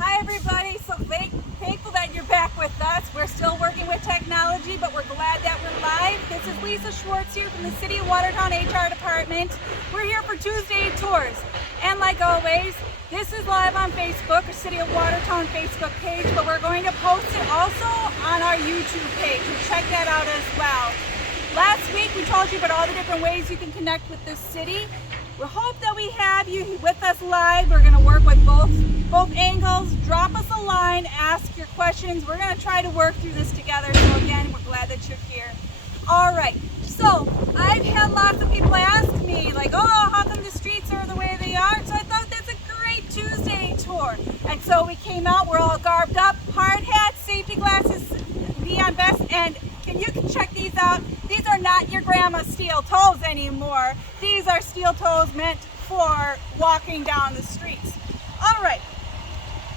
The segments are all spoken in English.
Hi everybody, so thankful that you're back with us. We're still working with technology, but we're glad that we're live. This is Lisa Schwartz here from the City of Watertown HR Department. We're here for Tuesday tours. And like always, this is live on Facebook, or City of Watertown Facebook page, but we're going to post it also on our YouTube page. So check that out as well. Last week we told you about all the different ways you can connect with the city. We hope that we have you with us live. We're going to work with both angles. Drop us a line, ask your questions. We're going to try to work through this together. So again, we're glad that you're here. All right, so I've had lots of people ask me like, oh, how come the streets are the way they are? So I thought that's a great Tuesday tour. And so we came out, we're all garbed up, hard hats, safety glasses, neon vests, and you can check these out. These are not your grandma's steel toes anymore. These are steel toes meant for walking down the streets. All right,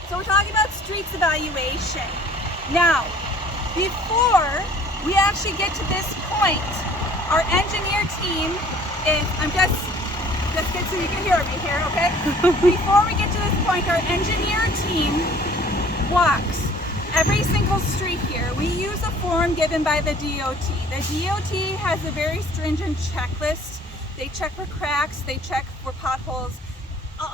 so we're talking about streets evaluation. Now, before we actually get to this point, our engineer team is, let's get so you can hear me here, okay? Before we get to this point, our engineer team walks every single street here. We use a form given by the DOT. The DOT has a very stringent checklist. They check for cracks, they check for potholes,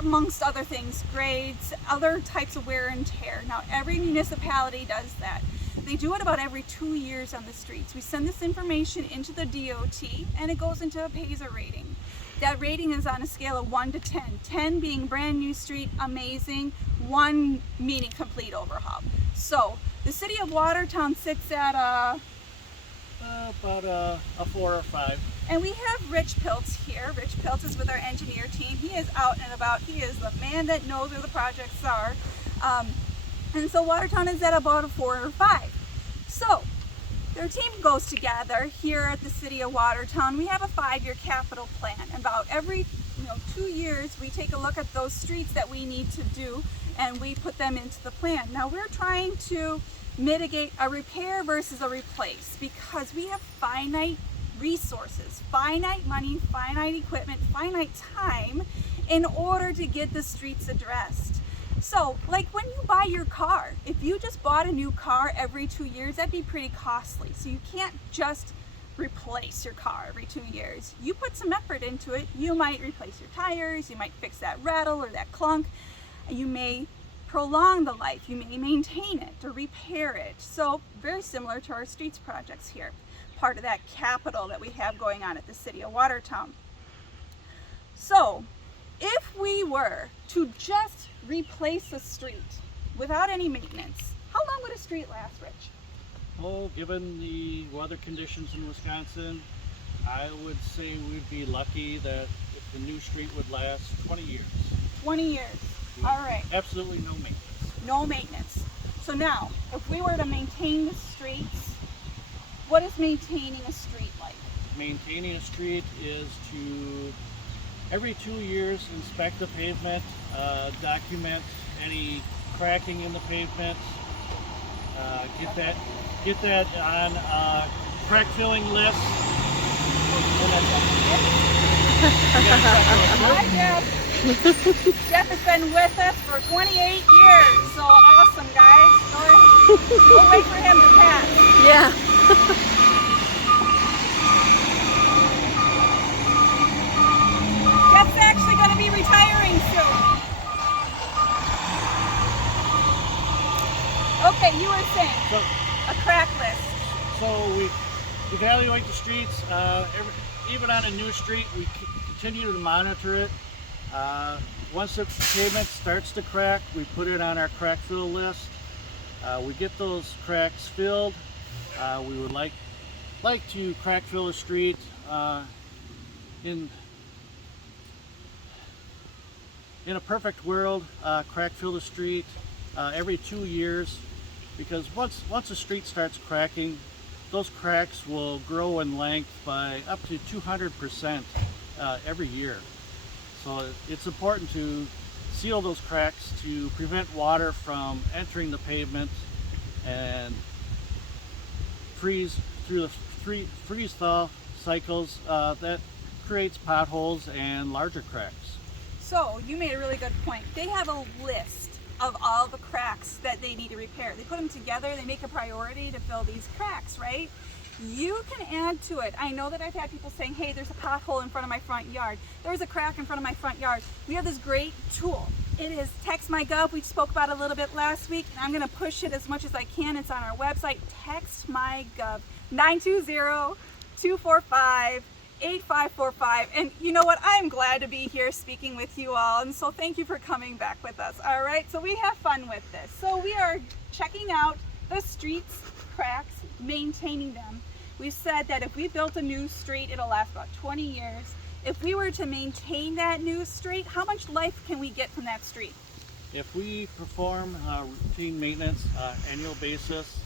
amongst other things, grades, other types of wear and tear. Now, every municipality does that. They do it about every 2 years on the streets. We send this information into the DOT and it goes into a PASER rating. That rating is on a scale of 1 to 10. 10 being brand new street, amazing, 1 meaning complete overhaul. So the City of Watertown sits at about a 4 or 5. And we have Rich Piltz here. Rich Piltz is with our engineer team. He is out and about. He is the man that knows where the projects are. And so Watertown is at about a 4 or 5. So their team goes together here at the City of Watertown. We have a 5-year capital plan. About every 2 years, we take a look at those streets that we need to do and we put them into the plan. Now we're trying to mitigate a repair versus a replace because we have finite resources, finite money, finite equipment, finite time in order to get the streets addressed. So like when you buy your car, if you just bought a new car every 2 years, that'd be pretty costly. So you can't just replace your car every 2 years. You put some effort into it. You might replace your tires, you might fix that rattle or that clunk. You may prolong the life, you may maintain it or repair it. So very similar to our streets projects here, part of that capital that we have going on at the City of Watertown. So if we were to just replace a street without any maintenance, how long would a street last, Rich? Oh, given the weather conditions in Wisconsin, I would say we'd be lucky that if the new street would last 20 years. 20 years. All right. Absolutely no maintenance. No maintenance. So now, if we were to maintain the streets, what is maintaining a street like? Maintaining a street is to, every 2 years, inspect the pavement, document any cracking in the pavement, get that on a crack filling list. Hi, Jeff. Jeff has been with us for 28 years, so awesome, guys. We'll wait for him to pass. Yeah. Jeff's actually going to be retiring soon. Okay, you were saying So, a crack list. So we evaluate the streets. Even on a new street, we continue to monitor it. Once the pavement starts to crack, we put it on our crack fill list. We get those cracks filled. We would like to crack fill a street in a perfect world. Crack fill the street every 2 years, because once a street starts cracking, those cracks will grow in length by up to 200% every year. So it's important to seal those cracks to prevent water from entering the pavement and freeze through the freeze-thaw cycles that creates potholes and larger cracks. So you made a really good point. They have a list of all the cracks that they need to repair. They put them together, they make a priority to fill these cracks, right? You can add to it. I know that I've had people saying, hey, there's a pothole in front of my front yard. There's a crack in front of my front yard. We have this great tool. It is Text My Gov. We spoke about it a little bit last week, and I'm going to push it as much as I can. It's on our website, Text My Gov, 920-245-8545. And you know what? I'm glad to be here speaking with you all, and so thank you for coming back with us. All right, so we have fun with this. So we are checking out the streets, cracks, maintaining them. We said that if we built a new street, it'll last about 20 years. If we were to maintain that new street, how much life can we get from that street? If we perform routine maintenance annual basis,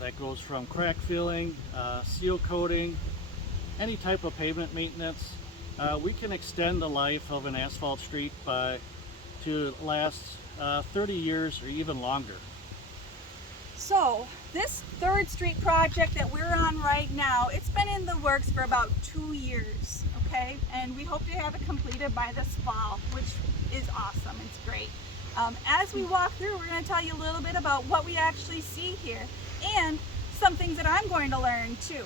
that goes from crack filling, seal coating, any type of pavement maintenance, we can extend the life of an asphalt street to last 30 years or even longer. So this 3rd Street project that we're on right now, it's been in the works for about 2 years, okay? And we hope to have it completed by this fall, which is awesome. It's great. As we walk through, we're going to tell you a little bit about what we actually see here and some things that I'm going to learn too.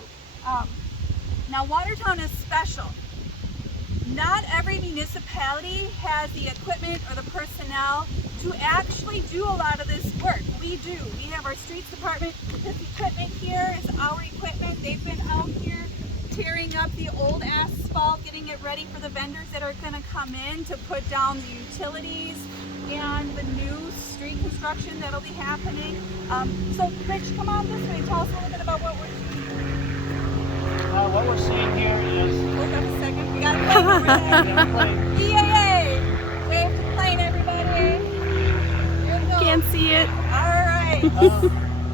Now, Watertown is special. Not every municipality has the equipment or the personnel to actually do a lot of this work. We do. We have our streets department. This equipment here is our equipment. They've been out here tearing up the old asphalt, getting it ready for the vendors that are going to come in to put down the utilities and the new street construction that'll be happening. So Rich, come on this way. Tell us a little bit about what we're doing. What we're seeing here is... Hold on a second. We got to play. EAA! Wave to plane, everybody. Here we go. Can't see it. All right.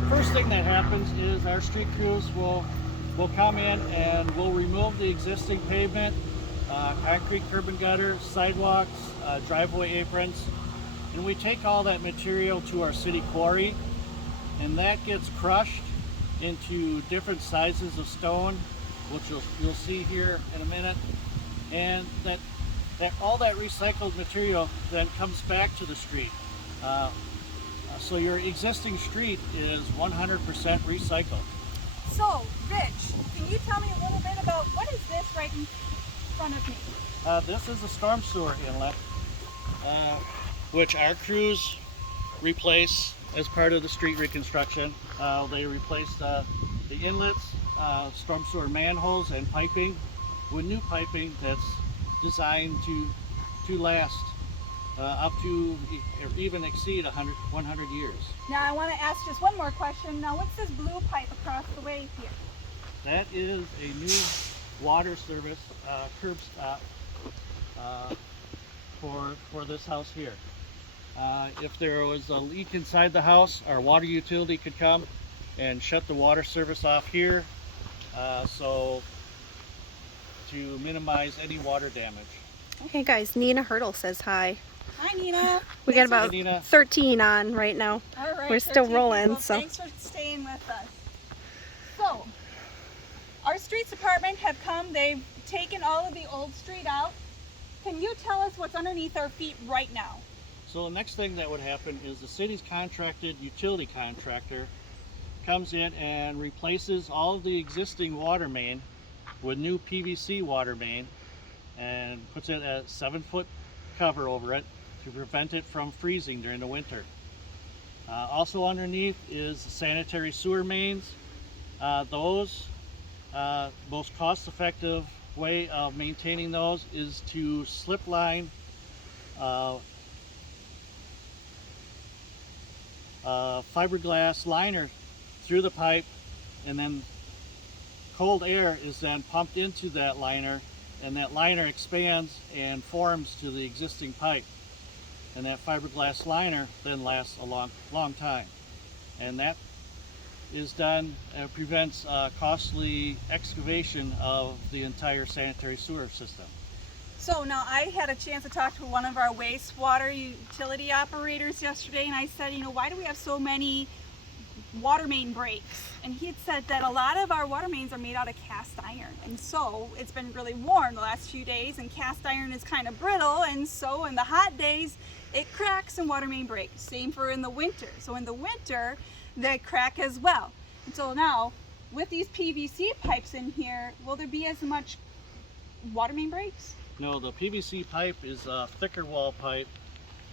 First thing that happens is our street crews will come in and we'll remove the existing pavement, concrete curb and gutters, sidewalks, driveway aprons, and we take all that material to our city quarry, and that gets crushed into different sizes of stone, which you'll see here in a minute, and that all that recycled material then comes back to the street. So your existing street is 100% recycled. So, Rich, can you tell me a little bit about what is this right in front of me? This is a storm sewer inlet, which our crews replace as part of the street reconstruction. They replace the inlets, storm sewer manholes, and piping with new piping that's designed to last up to or even exceed 100 years. Now I want to ask just one more question. Now what's this blue pipe across the way here? That is a new water service curb stop for this house here. If there was a leak inside the house, our water utility could come and shut the water service off here, so to minimize any water damage. Hey guys, Nina Hurdle says hi. Hi, Nina. We got about Hi, Nina. 13 on right now. All right, We're still 13 rolling, people. so. Thanks for staying with us. So, our streets department have come. They've taken all of the old street out. Can you tell us what's underneath our feet right now? So the next thing that would happen is the city's contracted utility contractor comes in and replaces all of the existing water main with new PVC water main and puts in a 7-foot cover over it to prevent it from freezing during the winter. Also underneath is sanitary sewer mains. Those most cost-effective way of maintaining those is to slip line fiberglass liner through the pipe, and then cold air is then pumped into that liner, and that liner expands and forms to the existing pipe, and that fiberglass liner then lasts a long time, and that is done prevents costly excavation of the entire sanitary sewer system. So now I had a chance to talk to one of our wastewater utility operators yesterday, and I said, you know, why do we have so many water main breaks, and he had said that a lot of our water mains are made out of cast iron, and so it's been really warm the last few days, and cast iron is kind of brittle, and so in the hot days it cracks and water main breaks. Same for in the winter. So in the winter they crack as well. And so now with these PVC pipes in here, will there be as much water main breaks? No, the PVC pipe is a thicker wall pipe.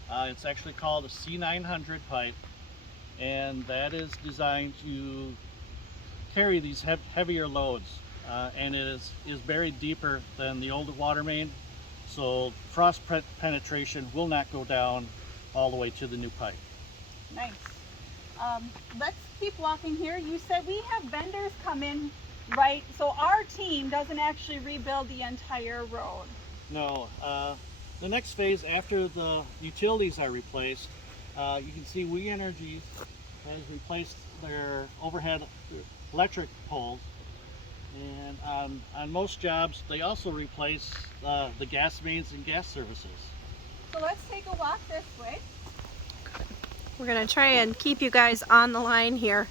It's actually called a C900 pipe, and that is designed to carry these heavier loads, and it is buried deeper than the old water main, so frost penetration will not go down all the way to the new pipe. Nice. Let's keep walking here. You said we have vendors come in, right? So our team doesn't actually rebuild the entire road. No, the next phase after the utilities are replaced, you can see We Energy has replaced their overhead electric poles, and on most jobs they also replace the gas mains and gas services. So let's take a walk this way. We're gonna try and keep you guys on the line here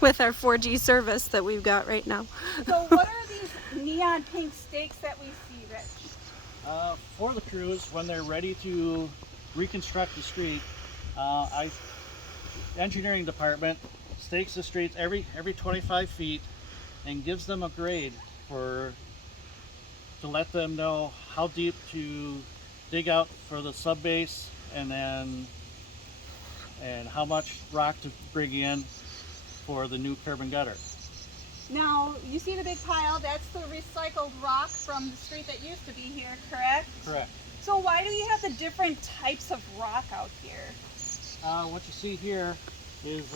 with our 4G service that we've got right now. So what are these neon pink stakes that we see, Rich? For the crews, when they're ready to reconstruct the street, engineering department stakes the streets every 25 feet and gives them a grade to let them know how deep to dig out for the sub base, and how much rock to bring in for the new curb and gutter. Now, you see the big pile? That's the recycled rock from the street that used to be here, correct? Correct. So why do you have the different types of rock out here? What you see here is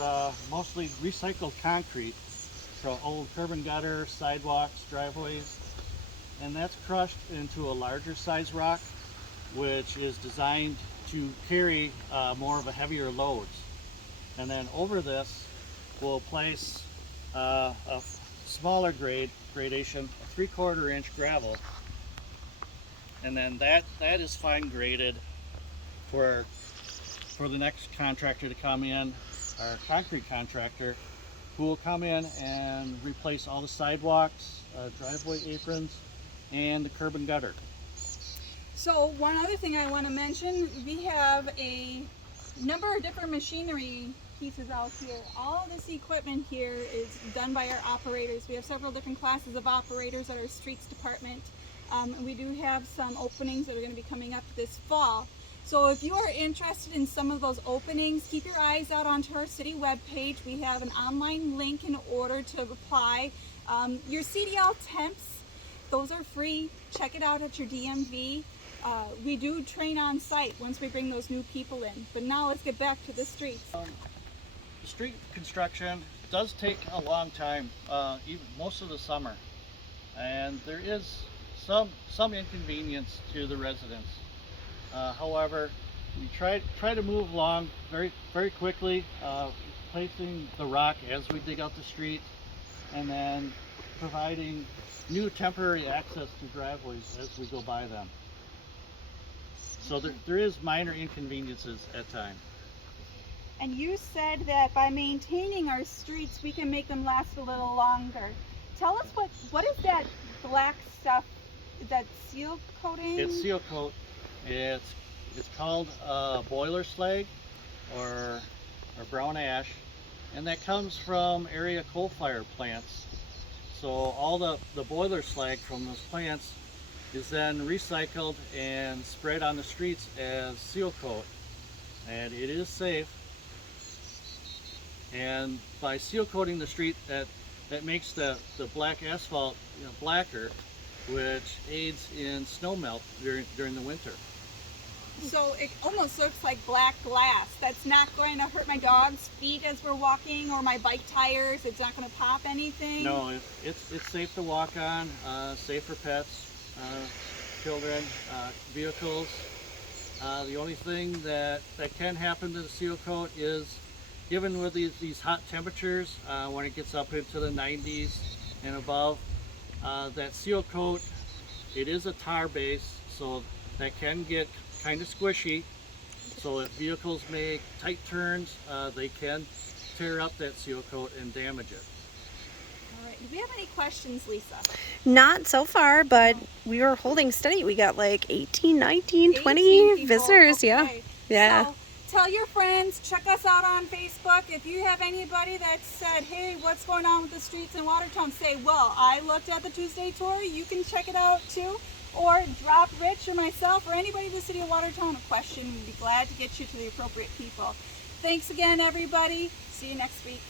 mostly recycled concrete from old curb and gutter, sidewalks, driveways, and that's crushed into a larger size rock, which is designed to carry more of a heavier loads. And then over this we'll place a smaller gradation, a 3/4 inch gravel, and then that is fine graded for the next contractor to come in, our concrete contractor, who will come in and replace all the sidewalks, driveway aprons, and the curb and gutter. So one other thing I want to mention, we have a number of different machinery pieces out here. All this equipment here is done by our operators. We have several different classes of operators at our streets department. We do have some openings that are going to be coming up this fall. So if you are interested in some of those openings, keep your eyes out onto our city webpage. We have an online link in order to apply. Your CDL temps, those are free. Check it out at your DMV. We do train on site once we bring those new people in. But now let's get back to the streets. The street construction does take a long time, even most of the summer, and there is some inconvenience to the residents. However, we try to move along very quickly, placing the rock as we dig out the street, and then providing new temporary access to driveways as we go by them. So there is minor inconveniences at times. And you said that by maintaining our streets, we can make them last a little longer. Tell us what is that black stuff? Is that seal coating? It's seal coat. It's called boiler slag or brown ash, and that comes from area coal-fired plants. So all the boiler slag from those plants is then recycled and spread on the streets as seal coat, and it is safe. And by seal coating the street, that makes the black asphalt blacker, which aids in snow melt during the winter. So it almost looks like black glass. That's not going to hurt my dog's feet as we're walking, or my bike tires. It's not going to pop anything. No, it's safe to walk on, safe for pets, children, vehicles. The only thing that can happen to the seal coat is, given with these hot temperatures, when it gets up into the 90s and above, that seal coat, it is a tar base, so that can get kind of squishy. So if vehicles make tight turns, they can tear up that seal coat and damage it. All right. Do we have any questions, Lisa? Not so far, but we were holding steady. We got like 18, 19, 20 18 people. visitors. Okay. Yeah. So tell your friends, check us out on Facebook. If you have anybody that said, hey, what's going on with the streets in Watertown, say, well, I looked at the Tuesday tour. You can check it out too. Or drop Rich or myself or anybody in the city of Watertown a question. We'd be glad to get you to the appropriate people. Thanks again, everybody. See you next week.